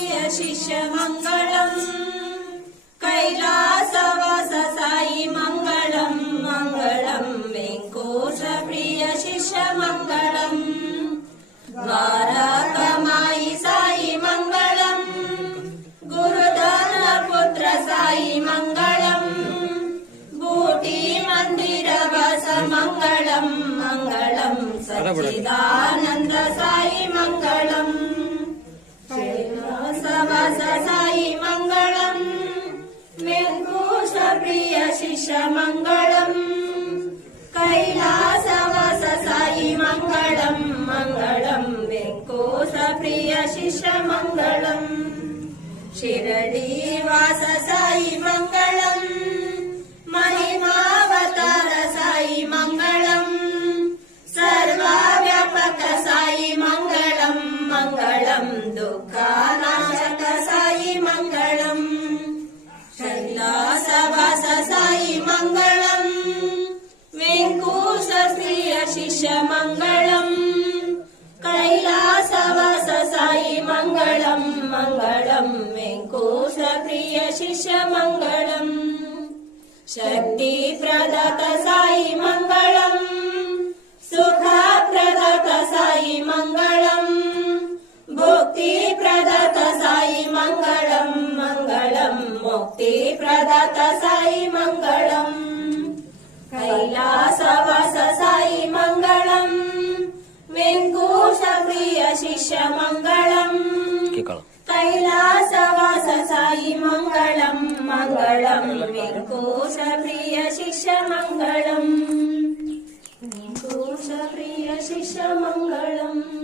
प्रिय शिष्य मंगलम कैलासवास साई मंगलम मंगलम वेंकोश प्रिय शिष्य मंगलम द्वारकमाई साई मंगलम गुरुधर पुत्र साई मंगलम बूटी मंदिर वास मंगलम मंगलम सच्चिदानंद साई मंगलम कैलासवास साई मंगलम वेंकोश प्रिय शिष्य मंगलम कैलासवास साई मंगलम मंगलम वेंकोश प्रिय शिष्य मंगलम शिरडी वास साई मंगलम महिमावतार साई मंगलम सर्वव्यापक साई मंगलम मंगलम दुःखनाशक साई मंगलम कैलासवास साई मंगलम वेंकोश प्रिय शिष्य मंगलम कैलासवास साई मंगलम मंगलम वेंकोश प्रिय शिष्य मंगलम शक्ति प्रदत्त साई मंगलम सुख प्रदत्त साई मंगलम भुक्ति प्रदत्त साई मंगलम मंगलम मुक्ति प्रदत्त साई मंगलम कैलासवास साई मंगलम वेंकोश प्रिय शिष्य मंगलम कैलासवास साई मंगलम मंगलम वेंकोश प्रिय शिष्य मंगलम वेंकोश प्रिय शिष्य मंगलम।